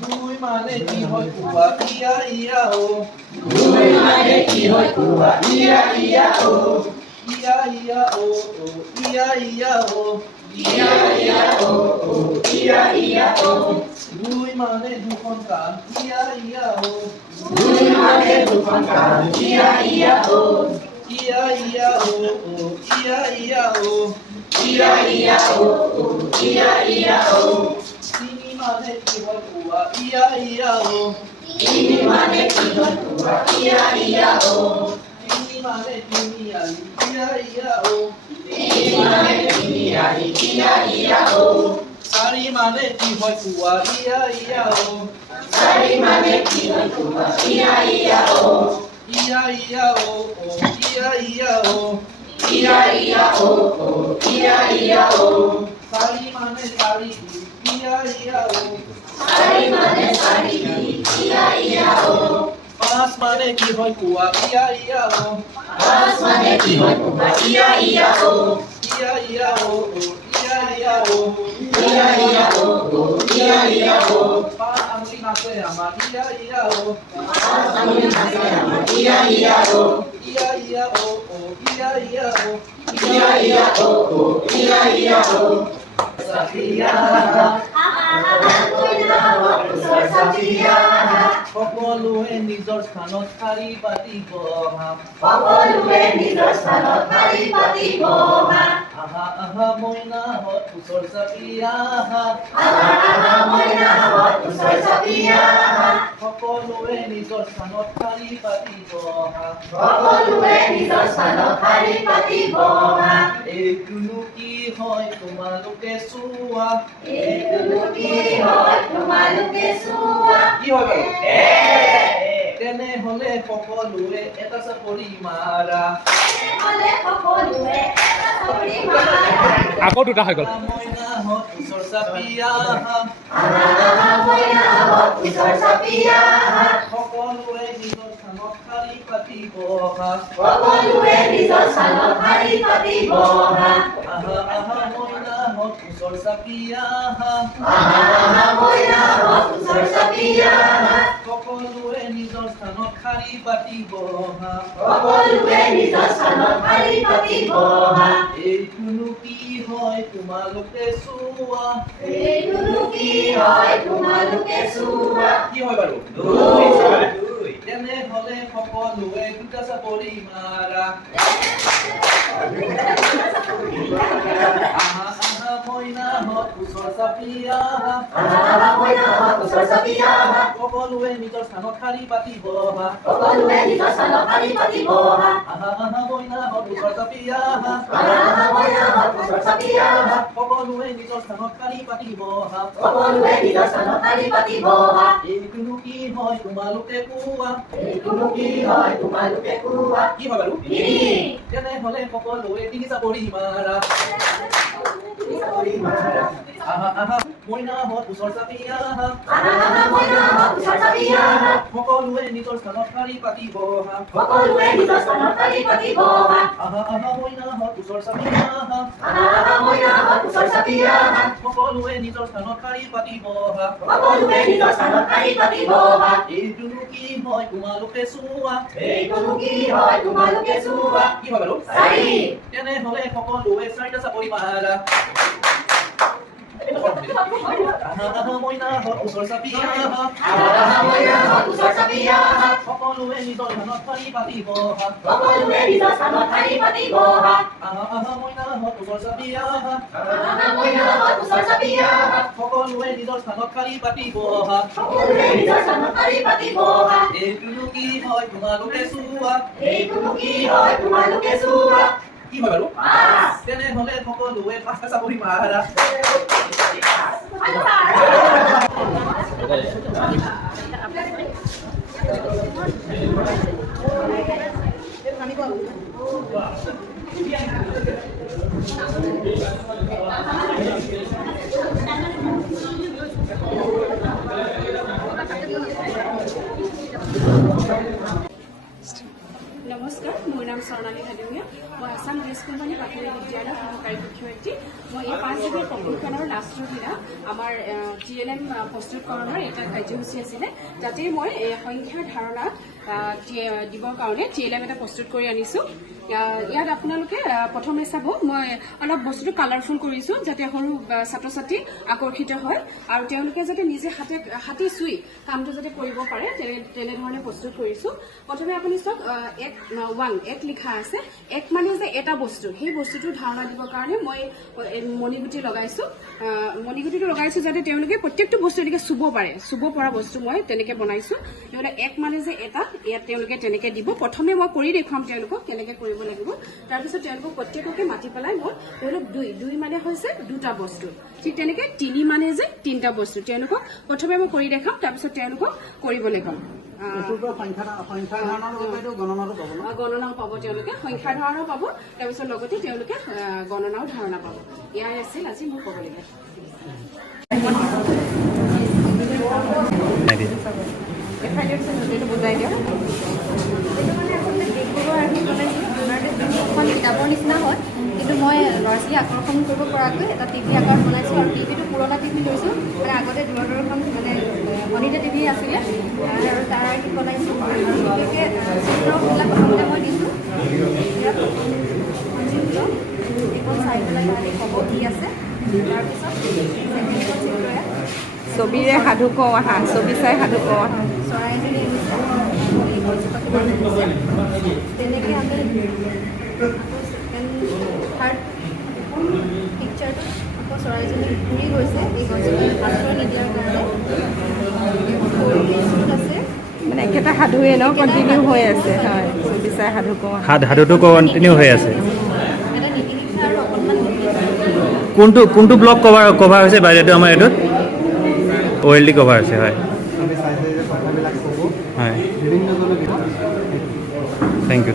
দুই মানে কি হয় কোৱা ইয়া ইয়া ও দুই মানে কি হয় কোৱা ইয়া ইয়া ও ইয়া ইয়া ও ইয়া ইয়া ও ইয়া ইয়া ও ইয়া ইয়া ও দুই মানে দুখন কাণ ইয়া ইয়া ও দুই মানে দুখন কাণ ইয়া ইয়া ও ইয়া ইয়া ও ইয়া ইয়া ও ইয়া ইয়া ও ইয়া ইয়া ও তিনি মানে কি হয় কোৱা ইয়া ইয়া ও তিনি মানে কি হয় কোৱা ইয়া ইয়া ও তিনি মানে তিনি আলি ইয়া ইয়া ও তিনি মানে তিনি আলি ইয়া ইয়া ও চাৰি মানে কি হয় কোৱা ইয়া ইয়া ও চাৰি মানে কি হয় কোৱা ইয়া ইয়া ও ইয়া ইয়া ও ইয়া ইয়া ও ইয়া ইয়া ও ইয়া ইয়া ও চাৰি মানে চাৰি ইয়া ইয়া ও চাৰি মানে চাৰি ইয়া ইয়া ও পাঁচ মানে কি হয় কোৱা ইয়া ইয়া ও পাঁচ মানে কি হয় কোৱা ইয়া ইয়া ও ইয়া ইয়া ও ইয়া ইয়া ও ইয়া ইয়া ও ইয়া ইয়া ও পাঁচ আঙুলি নাচে আমাৰ ইয়া ইয়া ও পাঁচ আঙুলি নাচে আমাৰ ইয়া ইয়া ও ইয়া ইয়া ও ইয়া ইয়া ও ইয়া ইয়া ও ইয়া ইয়া ও সাফিয়া সাফিয়া সকলোৱে নিজৰ স্থানত শাৰী পাতিব সকলোৱে নিজৰ স্থানত শাৰী পাতিব আহা আহা মইনাহঁত ওচৰ চাপি আহা আহা মইনাহঁত ওচৰ চাপি আহা সকলোৱে নিজৰ স্থানত শাৰী পাতিব সকলোৱে নিজৰ স্থানত শাৰী পাতিব এইটোনো কি হয় তোমালোকে চোৱা এইটোনো কি হয় তোমালোকে চোৱা কি হয় বাৰু তেনেহলে সকলোৱে এটা চাপৰি মাৰা হ'লে সকলোৱে এটা চাপৰি মাৰা আকৌ দুটা হৈ গ'ল মইনাহঁত ওচৰ চাপি আহা আহা মইনাহঁত ওচৰ চাপি আহা সকলোৱে নিজৰ স্থানত শাৰী পাতিব সকলোৱে নিজৰ স্থানত শাৰী পাতিব আহা আহা মইনাহঁত ওচৰ চাপি আহা আহা মইনাহঁত ওচৰ চাপি আহা সকলোৱে নিজৰ স্থানত শাৰী পাতিব সকলোৱে নিজৰ স্থানত শাৰী পাতিব এইটোনো কি হয় তোমালোকে চোৱা এইটোনো কি হয় তোমালোকে চোৱা কি হয় বাৰু তেনেহলে সকলোৱে দুটা চাপৰি মাৰা আহা আহা মইনাহঁত ওচৰ চাপি আহা আহা মইনাহঁত ওচৰ চাপি আহা সকলোৱে নিজৰ স্থানত শাৰী পাতিব সকলোৱে নিজৰ স্থানত শাৰী পাতিব আহা আহা মইনাহঁত ওচৰ চাপি আহা আহা মইনাহঁত ওচৰ চাপি আহা সকলোৱে নিজৰ স্থানত শাৰী পাতিব সকলোৱে নিজৰ স্থানত শাৰী পাতিব এইটোনো কি হয় তোমালোকে কোৱা এইটোনো কি হয় তোমালোকে কোৱা কি হয় বাৰু তিনি তেনেহলে সকলোৱে তিনি চাপৰি মাৰা চাপৰি মাৰা আহা আহা মইনাহঁত ওচৰ চাপি আহা আহা মইনাহঁত ওচৰ চাপি আহা সকলোৱে নিজৰ স্থানত শাৰী পাতিব সকলোৱে নিজৰ স্থানত শাৰী পাতিব আহা আহা মইনাহঁত ওচৰ চাপি আহা আহা মইনাহঁত ওচৰ চাপি আহা সকলোৱে নিজৰ স্থানত শাৰী পাতিব সকলোৱে নিজৰ স্থানত শাৰী পাতিব এইটোনো কি হয় তোমালোকে চোৱা এইটোনো কি হয় তোমালোকে চোৱা কি হয় বাৰু চাৰি তেনেহলে সকলোৱে চাৰিটা চাপৰি মাৰা আহা আহা মইনাহঁত ওচৰ চাপি আহা আহা মইনাহঁত ওচৰ চাপি আহা সকলোৱে নিজৰ স্থানত শাৰী পাতিব সকলোৱে নিজৰ স্থানত শাৰী পাতিব আহা আহা মইনাহঁত ওচৰ চাপি আহা আহা মইনাহঁত ওচৰ চাপি আহা সকলোৱে নিজৰ স্থানত শাৰী পাতিব সকলোৱে নিজৰ স্থানত শাৰী পাতিব এইটোনো কি হয় তোমালোকে চোৱা এইটোনো কি হয় তোমালোকে চোৱা কি হয় বাৰু পাঁচ তেনেহলে সকলোৱে পাঁচটা চাপৰি মাৰা নমস্কাৰ, মোৰ নাম স্বৰ্ণালী হাজৰিকা। মই আছাম গেছ কোম্পানী প্ৰাথমিক বিদ্যালয়ৰ সহকাৰী শিক্ষয়িত্ৰী। মই এই 5 দিনৰ প্ৰশিক্ষণৰ লাষ্টৰ দিনা আমাৰ TLM প্ৰস্তুতকৰণৰ এটা কাৰ্যসূচী আছিলে, তাতে মই সংখ্যাৰ ধাৰণা দিবৰ কাৰণে TLM এটা প্ৰস্তুত কৰি আনিছোঁ। ইয়াত আপোনালোকে প্ৰথমে চাব, মই অলপ বস্তুটো কালাৰফুল কৰিছোঁ যাতে সৰু ছাত্ৰ ছাত্ৰী আকৰ্ষিত হয় আৰু তেওঁলোকে যাতে নিজে হাতে চুই কামটো যাতে কৰিব পাৰে তেনেধৰণে প্ৰস্তুত কৰিছোঁ। প্ৰথমে আপুনি চাওক, এক লিখা আছে। এক মানে যে এটা বস্তু, সেই বস্তুটোৰ ধাৰণা দিবৰ কাৰণে মই মণিগুটি লগাইছোঁ। মণিগুটিটো লগাইছোঁ যাতে তেওঁলোকে প্ৰত্যেকটো বস্তু এনেকৈ চুব পাৰে, চুব পৰা বস্তু মই তেনেকৈ বনাইছোঁ। তেওঁলোকে এক মানে যে এটা, ইয়াত তেওঁলোকে তেনেকৈ দিব। প্ৰথমে মই কৰি দেখুৱাম তেওঁলোকক কেনেকৈ কৰিব লাগিব। তাৰপিছত তেওঁলোকক প্ৰত্যেককে মাতি পেলাই মই তেওঁলোক দুই মানে হৈছে দুটা বস্তু, ঠিক তেনেকৈ 3 মানে যে 3টা বস্তু। তেওঁলোকক প্ৰথমে মই কৰি দেখাম, তাৰপিছত তেওঁলোকক কৰিবলৈ ক'ম। গণনাও পাব তেওঁলোকে, সংখ্যাৰ ধাৰণাও পাব, তাৰপিছত লগতে তেওঁলোকে গণনাও ধাৰণা পাব। এয়াই আছিল আজি মোৰ ক'বলগীয়া। বুজাই দিয়ক। এখন কিতাপৰ নিচিনা হয়, কিন্তু মই ল'ৰা ছোৱালী আকৰ্ষণ কৰিব পৰাকৈ এটা টিভি আকাৰত বনাইছোঁ আৰু টিভিটো পুৰণা টিভি লৈছোঁ। মানে আগতে দূৰদৰ্শন মানে অনিতা টিভি আছিলে আৰু তাৰ বনাইছোঁ আৰু বিশেষকৈ চিত্ৰবিলাক প্ৰথমতে মই দিছোঁ। চিত্ৰ এইখন চাই পেলাই তাহাঁতি ক'ব কি আছে। তাৰপিছত চিত্ৰৰে ছবিৰে সাধু কওঁ আহা, ছবি চাই সাধু কওঁ আহা। চৰাইজনী তেনেকৈ আমি থাৰ্ড পিকচাৰটো আকৌ চৰাইজনী ঘূৰি গৈছে। এই গছজোপাত আশ্ৰয় নিদিয়াৰ কাৰণে আছে, মানে একেটা সাধুৱে ন কণ্টিনিউ হৈ আছে। হয়, ছবি চাই সাধু কওঁ। সাধুটো কণ্টিনিউ হৈ আছে। এটা নীতি নিশা আৰু অকণমান কোনটো ব্লক কভাৰ হৈছে বাইদেউ আমাৰ এইটোত? OLD কভাৰ হৈছে, হয় হয়। Thank U.